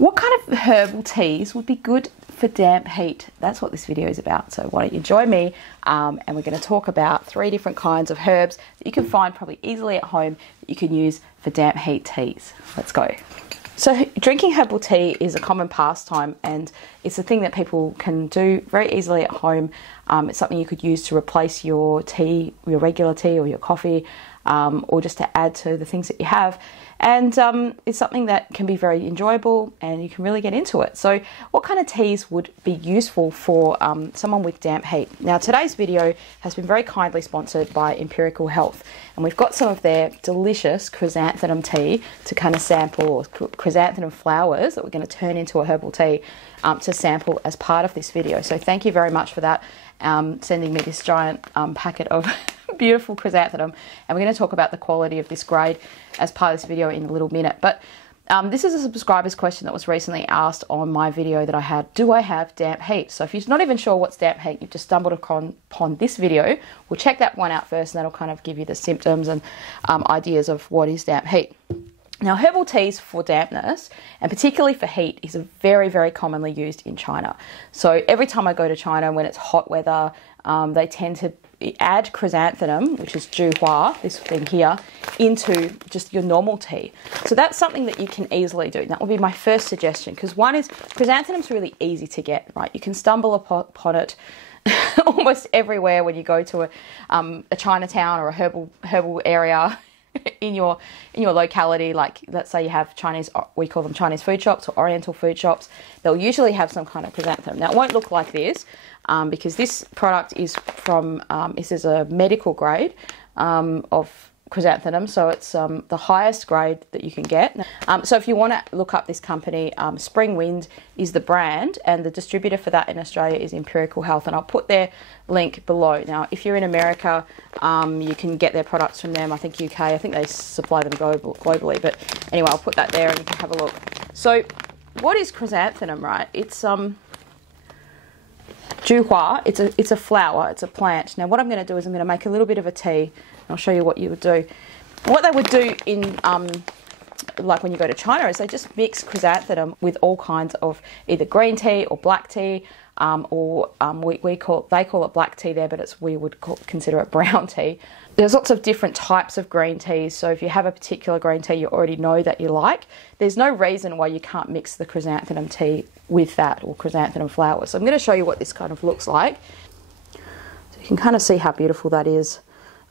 What kind of herbal teas would be good for damp heat? That's what this video is about. So why don't you join me and we're going to talk about 3 different kinds of herbs that you can find probably easily at home that you can use for damp heat teas. Let's go. So drinking herbal tea is a common pastime and it's a thing that people can do very easily at home. It's something you could use to replace your tea, your regular tea or your coffee, or just to add to the things that you have. And it's something that can be very enjoyable and you can really get into it. So what kind of teas would be useful for someone with damp heat? Now today's video has been very kindly sponsored by Empirical Health, and we've got some of their delicious chrysanthemum tea to kind of sample, or chrysanthemum flowers that we're going to turn into a herbal tea to sample as part of this video. So thank you very much for that, sending me this giant packet of beautiful chrysanthemum, and we're going to talk about the quality of this grade as part of this video in a little minute. But this is a subscriber's question that was recently asked on my video that I had: do I have damp heat? So if you're not even sure what's damp heat, you've just stumbled upon this video, we'll check that one out first, and that'll kind of give you the symptoms and ideas of what is damp heat. Now, herbal teas for dampness, and particularly for heat, is very, very commonly used in China. So every time I go to China when it's hot weather, they tend to add chrysanthemum, which is juhua, this thing here, into just your normal tea. So that's something that you can easily do. That would be my first suggestion, because one is chrysanthemum's really easy to get, right? You can stumble upon it almost everywhere when you go to a Chinatown or a herbal area in your locality. Like, let's say you have Chinese, we call them Chinese food shops or oriental food shops. They'll usually have some kind of chrysanthemum. Now, it won't look like this because this product is from, this is a medical grade of chrysanthemum, so it's the highest grade that you can get. So if you want to look up this company, Spring Wind is the brand, and the distributor for that in Australia is Empirical Health, and I'll put their link below. Now, if you're in America, you can get their products from them. I think UK, I think they supply them globally, but anyway, I'll put that there and you can have a look. So what is chrysanthemum, right? It's juhua. It's a flower, it's a plant. Now what I'm going to do is I'm going to make a little bit of a tea. I'll show you what you would do. What they would do in like when you go to China is they just mix chrysanthemum with all kinds of either green tea or black tea, or they call it black tea there, but we would consider it brown tea. There's lots of different types of green teas, so if you have a particular green tea you already know that you like, there's no reason why you can't mix the chrysanthemum tea with that, or chrysanthemum flowers. So I'm going to show you what this kind of looks like. So you can kind of see how beautiful that is.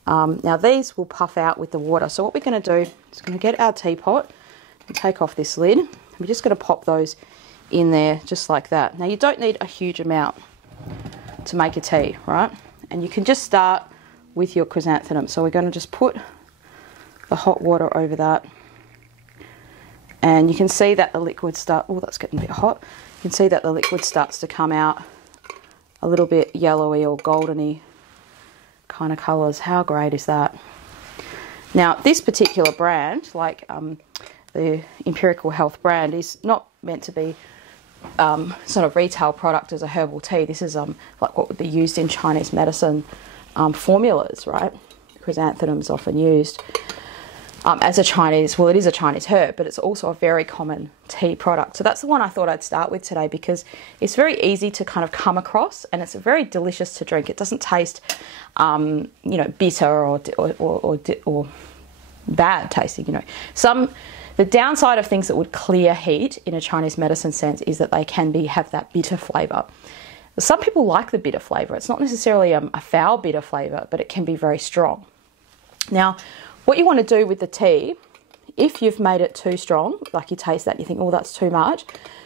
Now these will puff out with the water. So what we're going to do is going to get our teapot and take off this lid. We're just going to pop those in there just like that. Now you don't need a huge amount to make a tea, right? And you can just start with your chrysanthemum. So we're going to just put the hot water over that. And you can see that the liquid oh, that's getting a bit hot. You can see that the liquid starts to come out a little bit yellowy or goldeny kind of colours. How great is that? Now this particular brand, like the Empirical Health brand, is not meant to be sort of retail product as a herbal tea. This is like what would be used in Chinese medicine formulas, right? Chrysanthemum is often used as a Chinese, well, it is a Chinese herb, but it's also a very common tea product. So that's the one I thought I'd start with today because it's very easy to kind of come across and it's very delicious to drink. It doesn't taste, you know, bitter or bad tasting, you know. The downside of things that would clear heat in a Chinese medicine sense is that they can have that bitter flavour. Some people like the bitter flavour. It's not necessarily a foul bitter flavour, but it can be very strong. Now, what you want to do with the tea, if you've made it too strong, like you taste that and you think, oh, that's too much,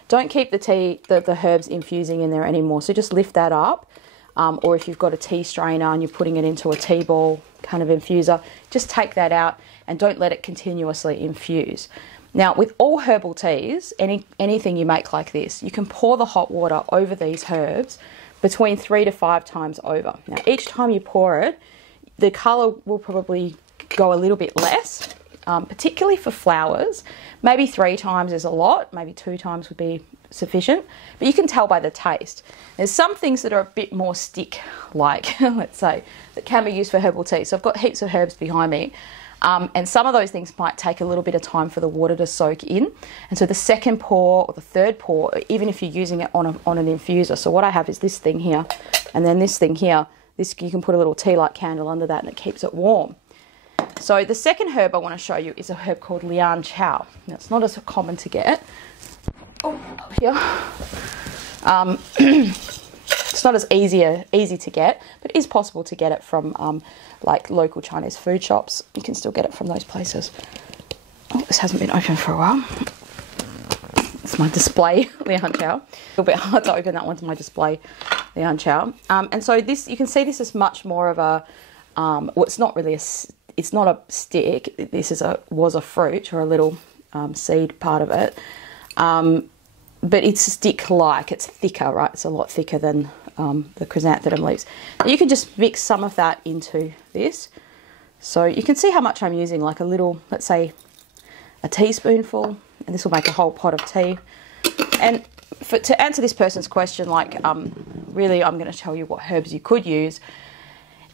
don't keep the tea, the herbs infusing in there anymore. So just lift that up. Or if you've got a tea strainer and you're putting it into a tea ball kind of infuser, just take that out and don't let it continuously infuse. Now, with all herbal teas, anything you make like this, you can pour the hot water over these herbs between 3 to 5 times over. Now, each time you pour it, the colour will probably go a little bit less, particularly for flowers. Maybe 3 times is a lot, maybe 2 times would be sufficient, but you can tell by the taste. There's some things that are a bit more stick-like, let's say, that can be used for herbal tea. So I've got heaps of herbs behind me. And some of those things might take a little bit of time for the water to soak in. And so the second pour or the third pour, even if you're using it on an infuser. So what I have is this thing here, and then this thing here. This, you can put a little tea light candle under that and it keeps it warm. So the second herb I want to show you is a herb called Chao. Now it's not as common to get. Oh, here. It's not as easy to get, but it is possible to get it from like local Chinese food shops. You can still get it from those places. Oh, this hasn't been open for a while. It's my display Chao. A little bit hard to open that one to my display Chao. And so this, you can see this is much more of a, well, it's not really it's not a stick. This was a fruit or a little seed part of it. But it's stick-like. It's thicker, right? It's a lot thicker than the chrysanthemum leaves. Now you can just mix some of that into this. So you can see how much I'm using, like a little, let's say, a teaspoonful, and this will make a whole pot of tea. And to answer this person's question, like, really, I'm going to tell you what herbs you could use.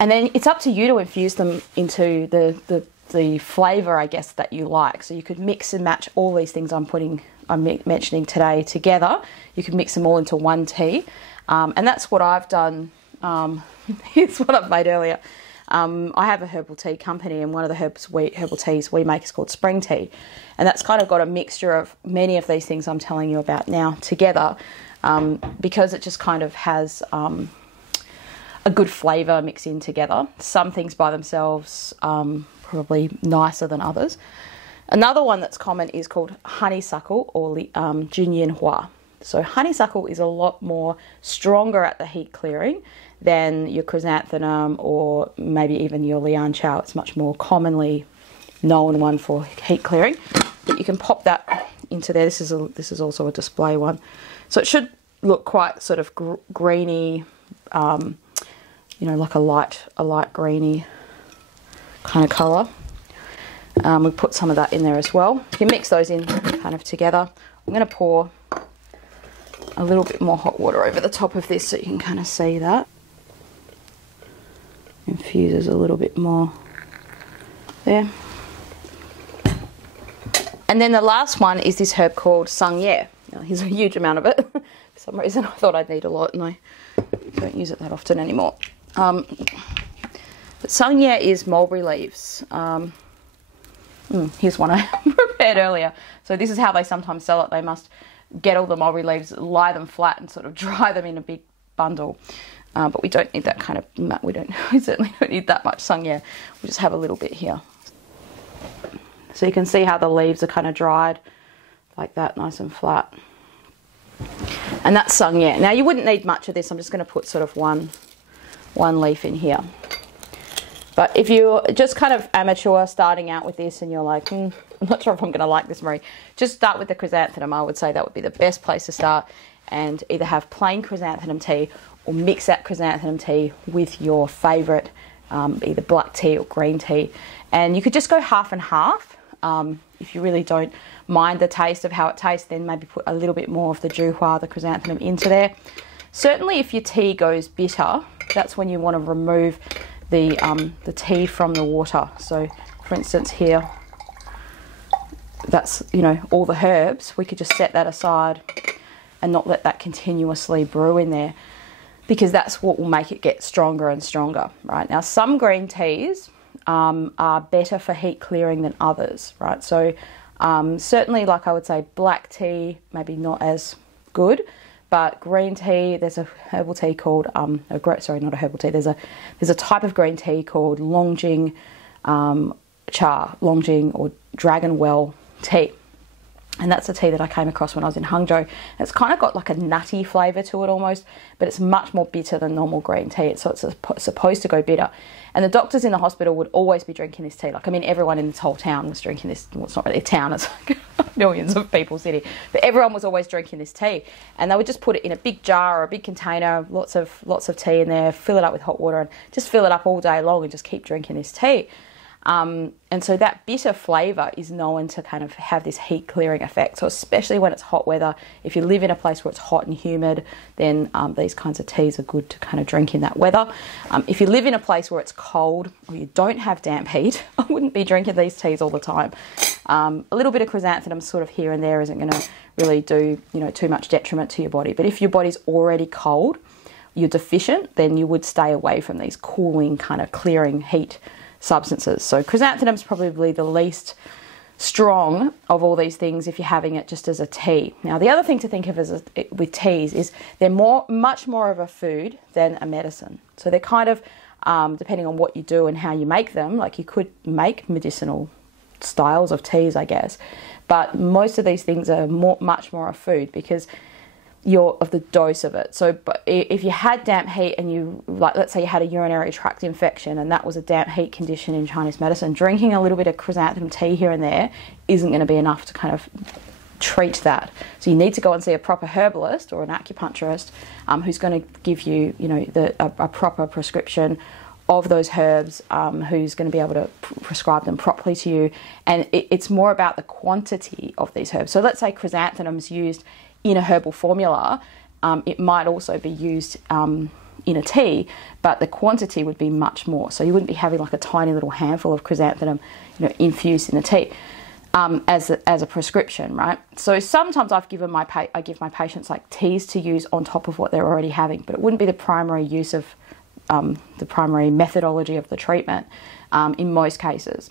And then it's up to you to infuse them into the flavour, I guess, that you like. So you could mix and match all these things I'm mentioning today together. You can mix them all into one tea. And that's what I've done. Here's what I've made earlier. I have a herbal tea company, and one of the herbal teas we make is called spring tea. And that's kind of got a mixture of many of these things I'm telling you about now together, because it just kind of has a good flavour mixed in together. Some things by themselves probably nicer than others. Another one that's common is called honeysuckle or Junyanhua. So honeysuckle is a lot more stronger at the heat clearing than your chrysanthemum or maybe even your Chao. It's much more commonly known one for heat clearing. But you can pop that into there. This is also a display one. So it should look quite sort of greeny, you know, like a light greeny kind of colour. We'll put some of that in there as well. You can mix those in kind of together. I'm going to pour a little bit more hot water over the top of this so you can kind of see that. Infuses a little bit more there. And then the last one is this herb called sangye. Now, here's a huge amount of it. For some reason I thought I'd need a lot and I don't use it that often anymore. But sangye is mulberry leaves. Here's one I prepared earlier. So this is how they sometimes sell it. They must get all the mulberry leaves, lie them flat and sort of dry them in a big bundle. But we don't need that kind of, we certainly don't need that much sangye. We'll just have a little bit here. So you can see how the leaves are kind of dried like that, nice and flat. And that's sangye. Now you wouldn't need much of this. I'm just going to put sort of one leaf in here. But if you're just kind of amateur starting out with this and you're like, I'm not sure if I'm going to like this, Marie, just start with the chrysanthemum. I would say that would be the best place to start, and either have plain chrysanthemum tea or mix that chrysanthemum tea with your favourite, either black tea or green tea. And you could just go half and half. If you really don't mind the taste of how it tastes, then maybe put a little bit more of the juhua, the chrysanthemum, into there. Certainly if your tea goes bitter, that's when you want to remove the tea from the water. So for instance here, that's, you know, all the herbs. We could just set that aside and not let that continuously brew in there, because that's what will make it get stronger and stronger, right? Now some green teas are better for heat clearing than others, right? So certainly, like I would say, black tea maybe not as good, but green tea, there's a herbal tea called sorry, not a herbal tea. There's a type of green tea called Longjing Longjing or Dragon Well tea. And that's a tea that I came across when I was in Hangzhou. It's kind of got like a nutty flavour to it almost, but it's much more bitter than normal green tea. So it's supposed to go bitter. And the doctors in the hospital would always be drinking this tea. Like, I mean, everyone in this whole town was drinking this. Well, it's not really a town, it's like millions of people city. But everyone was always drinking this tea. And they would just put it in a big jar or a big container, lots of tea in there, fill it up with hot water and just fill it up all day long and just keep drinking this tea. And so that bitter flavour is known to kind of have this heat clearing effect. So especially when it's hot weather, if you live in a place where it's hot and humid, then these kinds of teas are good to kind of drink in that weather. If you live in a place where it's cold or you don't have damp heat, I wouldn't be drinking these teas all the time. A little bit of chrysanthemum sort of here and there isn't going to really do, you know, too much detriment to your body. But if your body's already cold, you're deficient, then you would stay away from these cooling kind of clearing heat substances. So chrysanthemum's probably the least strong of all these things if you're having it just as a tea. Now, the other thing to think of with teas is they're much more of a food than a medicine. So they're kind of, depending on what you do and how you make them, like you could make medicinal styles of teas, I guess, but most of these things are much more a food because of the dose of it. So but if you had damp heat and you, like, let's say you had a urinary tract infection and that was a damp heat condition in Chinese medicine, drinking a little bit of chrysanthemum tea here and there isn't going to be enough to kind of treat that. So you need to go and see a proper herbalist or an acupuncturist who's going to give you, you know, a proper prescription of those herbs, who's going to be able to prescribe them properly to you. And it's more about the quantity of these herbs. So let's say chrysanthemum is used in a herbal formula, it might also be used in a tea, but the quantity would be much more. So you wouldn't be having like a tiny little handful of chrysanthemum, you know, infused in the tea as a prescription, right? So sometimes I give my patients like teas to use on top of what they're already having, but it wouldn't be the primary use of the primary methodology of the treatment in most cases.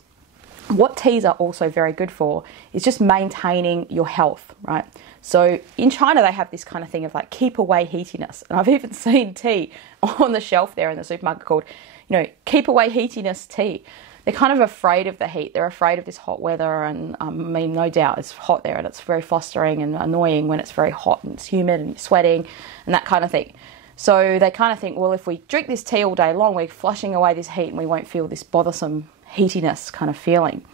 What teas are also very good for is just maintaining your health, right? So in China, they have this kind of thing of like keep away heatiness. And I've even seen tea on the shelf there in the supermarket called, you know, keep away heatiness tea. They're kind of afraid of the heat. They're afraid of this hot weather. And I mean, no doubt it's hot there and it's very flustering and annoying when it's very hot and it's humid and you're sweating and that kind of thing. So they kind of think, well, if we drink this tea all day long, we're flushing away this heat and we won't feel this bothersome heatiness kind of feeling.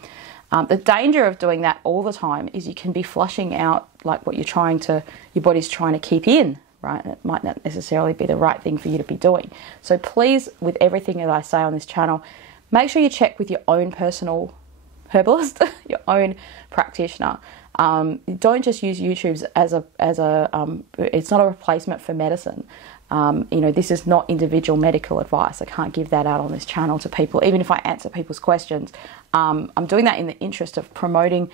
The danger of doing that all the time is you can be flushing out like what your body's trying to keep in, right? And it might not necessarily be the right thing for you to be doing. So please, with everything that I say on this channel, make sure you check with your own personal herbalist, your own practitioner. Don't just use YouTube it's not a replacement for medicine. You know, this is not individual medical advice. I can't give that out on this channel to people, even if I answer people's questions. I'm doing that in the interest of promoting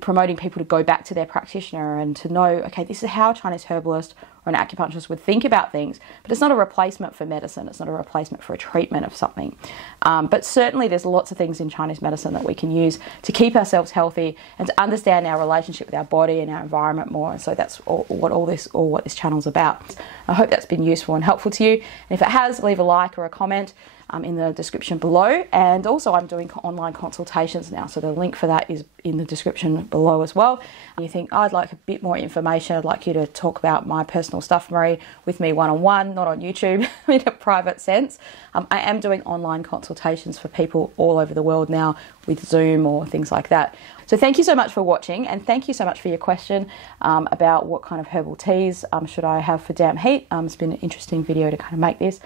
promoting people to go back to their practitioner and to know, okay, this is how a Chinese herbalist or an acupuncturist would think about things, but it's not a replacement for medicine. It's not a replacement for a treatment of something. But certainly there's lots of things in Chinese medicine that we can use to keep ourselves healthy and to understand our relationship with our body and our environment more. And so that's what this channel's about. I hope that's been useful and helpful to you. And if it has, leave a like or a comment in the description below. And also I'm doing online consultations now, so the link for that is in the description below as well. And you think, I'd like a bit more information, I'd like you to talk about my personal stuff, Marie, with me one-on-one, not on YouTube, in a private sense. I am doing online consultations for people all over the world now with Zoom or things like that. So thank you so much for watching, and thank you so much for your question about what kind of herbal teas should I have for damp heat. It's been an interesting video to kind of make this.